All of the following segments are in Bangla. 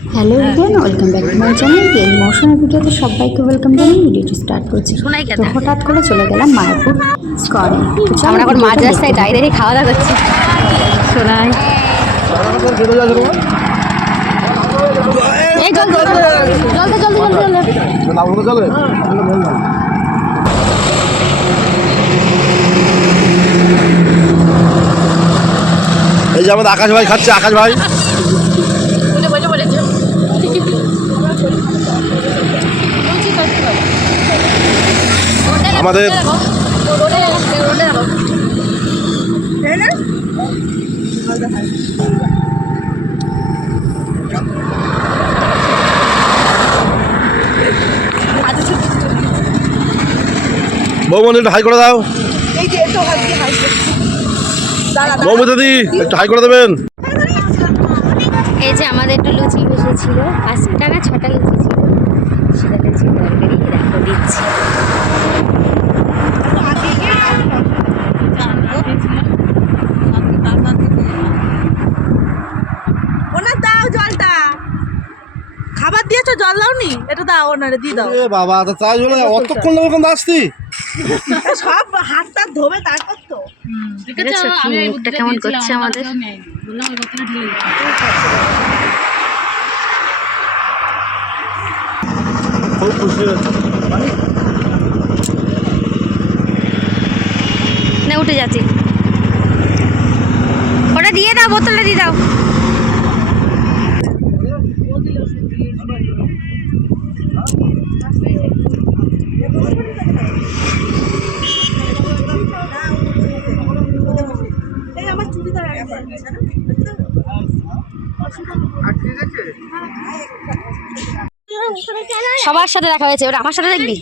Hello Riyan welcome back to my channel game মোশনের ভিডিওতে সবাইকে ওয়েলকাম জানিয়ে ভিডিওটি স্টার্ট করছি। তো হঠাৎ করে চলে গেলাম মায়াপুর স্কোয়ারে আমরা এখন মাঝ রাস্তায় দাঁড়িয়ে দাঁড়িয়ে খাওয়া দাওয়া করছি। শোনাই। এই জল জল জলদি জলদি জলদি জলদি। এই যে আমাদের আকাশ ভাই খাচ্ছে আকাশ ভাই। আমাদের বৌমনি একটু হাই করে দাও। বৌমতি দি একটু হাই করে দেবেন? এই যে আমাদের একটু লুচি বসেছিল। পাঁচটা না ছটা লুচি ছিল। সেটা লুচি তরকারি দেখো দিচ্ছি ওনার দাও জলটা খাবার দিয়েছ? জল দাওনি? এটা দাও ওনারে দিয়ে দাও। এ বাবা তা তাই জন্য অতক্ষণ লাগবে কেন আসতি। সব হাত টাত ধোবে তারপর তো। দেখেছ কি মুখটা কেমন করছে আমাদের? খুব খুশি না উঠে যাচ্ছি। ওটা দিয়ে দাও বোতলটা দিয়ে দাও এই আমার চুড়িদার সবার সাথে দেখা হয়েছে ওটা আমার সাথে দেখবি?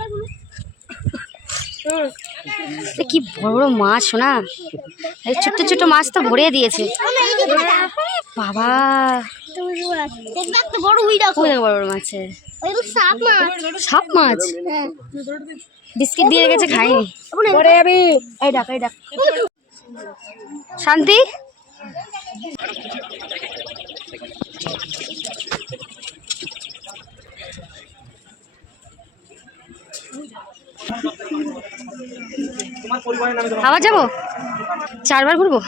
কি বড় বড় মাছ শোনা এই ছোট্ট ছোট্ট মাছ তো ভরিয়ে দিয়েছে। বাবা। বড় বড় মাছে সাপ বিস্কিট দিয়ে রেখেছে খাইনি। শান্তি? আবার যাব? চারবার ঘুরবো?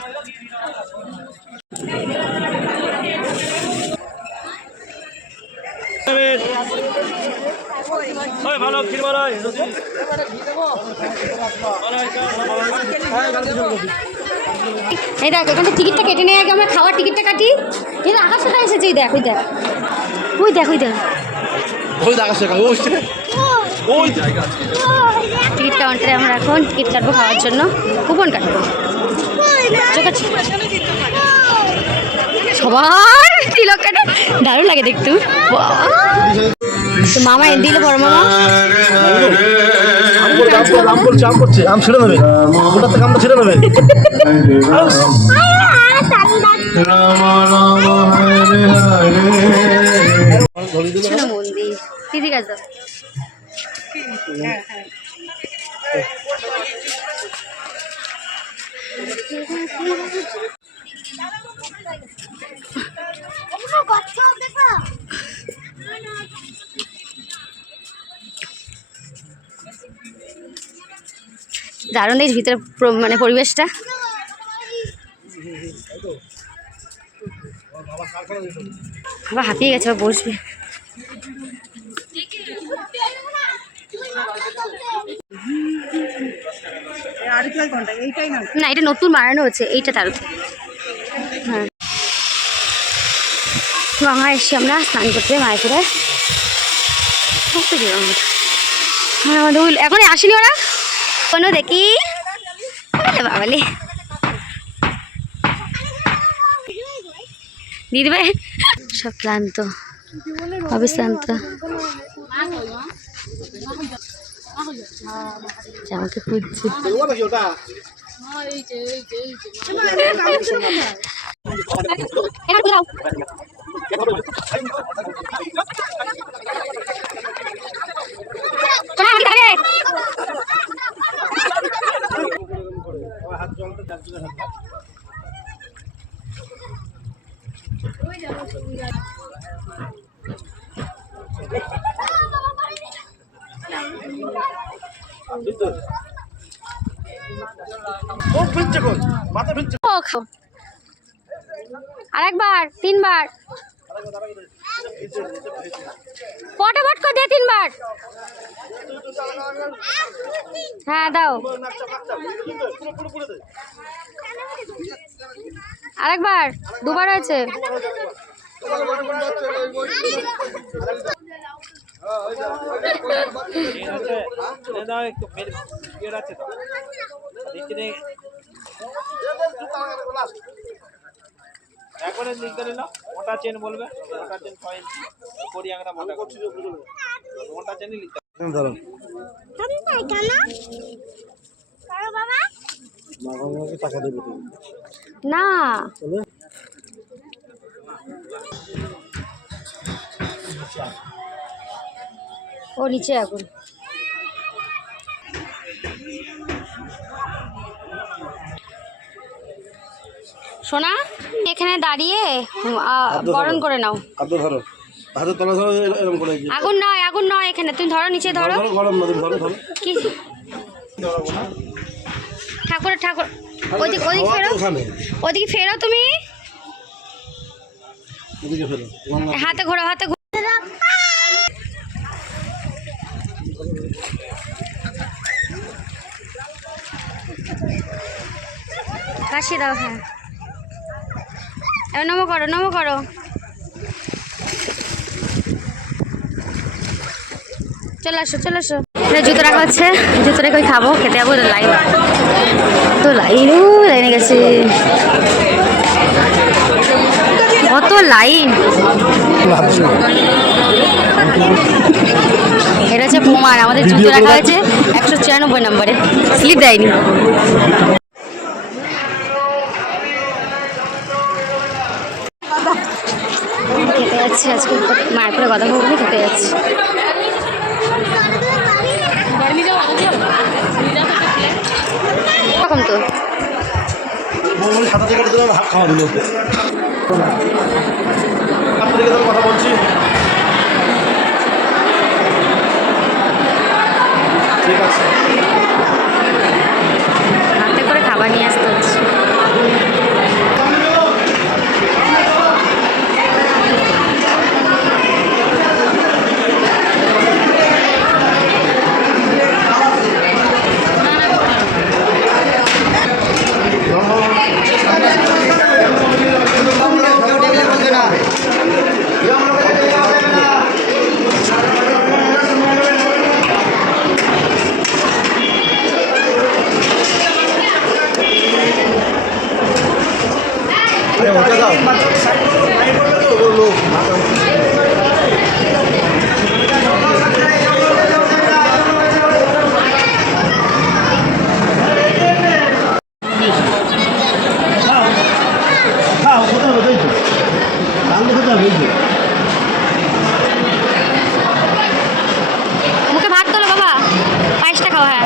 ভালো ক্ষীর বানাই এই দেখ এখান থেকে টিকিটটা কেটে নেই আগে আমরা খাওয়ার টিকিটটা কাটি। এই দেখ আকাশটা এসেছে? এই দেখ ওই দেখ। ওই দেখ ওই দেখ। ওই দেখা শেখা ওই ওই টিকিট কাউন্টারে আমরা এখন টিকিট কাটবো খাওয়ার জন্য। কুপন কাটবো। সবার তিলক কাটে। দারুণ লাগে দেখতে। মামা এনে দিল বড় মামা। আম করছে আম করছে। আম ছিঁড়ে নেবে। ওটার থেকে আমটা ছিঁড়ে নেবে। ছিল মন্দির দারুণ এই ভিতরে মানে পরিবেশটা। আবার হাঁপিয়ে গেছে বসবে। না, এটা নতুন বানানো হচ্ছে, এইটা তার। হ্যাঁ। গঙ্গা এসছি আমরা স্নান করতে মায়াপুরে। হ্যাঁ এখনই আসেনি ওরা? কোনো দেখি। বাবালে। দিদি ভাই সব ক্লান্ত। অবিশ্রান্ত আমাকে খুঁজছে। আরেকবার তিনবার। ফটোফট করে দে তিনবার। হ্যাঁ দাও। আরেকবার দুবার হয়েছে এনে দাও একটু ফের বের আছে তো একবারে লিখতে মোটা চেন বলবে মোটা চেন ছয় ইঞ্চি করি একটা মোটা করছি মোটা চেনই লিখতে হবে। বাবা টাকা দেবে তুমি না। ও নিচে এখন। সোনা এখানে দাঁড়িয়ে বরণ করে নাও। হাতে ধরো হাতে তলা ধরো এরকম করে আগুন নয় আগুন নয় এখানে। তুমি ধরো নিচে ধরো। ধরো গরম ধরো ধরো। কি? ঠাকুর ঠাকুর। ওদিক ওদিক ফেরো ওদিকে ফেরো। তুমি হাতে ঘোরো হাতে ঘোরো। কাশি দাও হ্যাঁ। এবার নমো করো নমো করো। চলে আসো চলে আসো। জুতো রাখা হচ্ছে। জুতো রেখে খাব খেতে যাব লাইন তো লাইন? লাইনে গেছে। কত লাইন? এটা হচ্ছে প্রমাণ আমাদের জুতো রাখা হয়েছে একশো ছিয়ানব্বই নম্বরে। স্লিপ দেয়নি। খেতে যাচ্ছি আজকে মায়ের করে কথা বলব খেতে যাচ্ছি। এরকম তো। সাদা থেকে দিলাম হাত খাওয়া দিল কথা বলছি ঠিক আছে।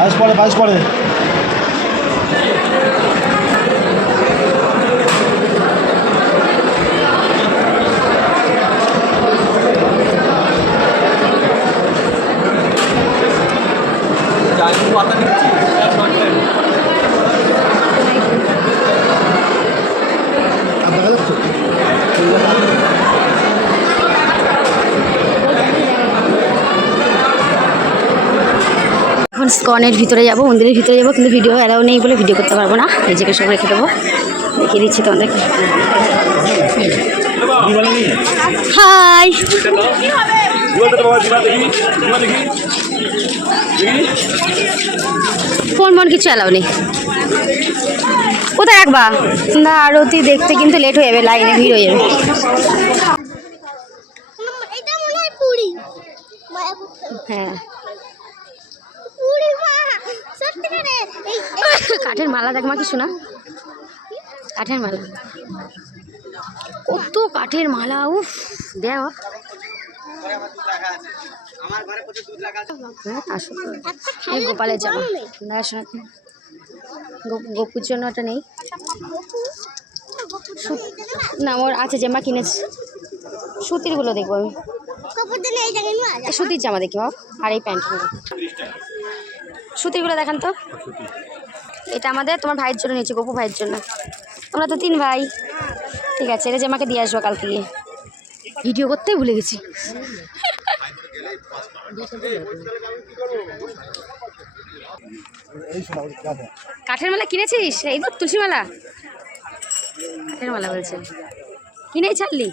পায়েসটা পড়ে পায়েস পড়ে। পায়েস পড়ে এখন স্কনের ভিতরে যাব মন্দিরের ভিতরে যাব কিন্তু ভিডিও অ্যালাউ নেই বলে ভিডিও করতে পারব না। নিজেকে সব রেখে দেবো। দেখিয়ে দিচ্ছি তোমাদেরকে হাই ফোন ফোন কিছু অ্যালাউ নেই। কোথায় রাখবা? না আরতি দেখতে কিন্তু লেট হয়ে যাবে লাইনে ভিড় হয়ে যাবে। মনে হয় পুরি মায়াপুর হ্যাঁ পুরি মা সত্যি করে এই এই- কাঠের মালা দেখ মা কিছু না কাঠের মালা। কত কাঠের মালা উফ দেওয়া এই গোপালের জামা। গোপুর জন্য ওটা নেই। না ওর আছে জামা কিনেছে। সুতিরগুলো দেখব আমি। সুতির জামা দেখি বাবা আর এই প্যান্ট নেব সুতিরগুলো দেখান তো। এটা আমাদের তোমার ভাইয়ের জন্য নিয়েছি, গপু ভাইয়ের জন্য। আমরা তো তিন ভাই। ঠিক আছে, এটা যে আমাকে দিয়ে আসব কালকে গিয়ে। ভিডিও করতেই ভুলে গেছি। কাঠের মালা কিনেছিস? এই তো তুলসী মালা। কাঠের মালা বলছে। কিনেই ছাড়লি?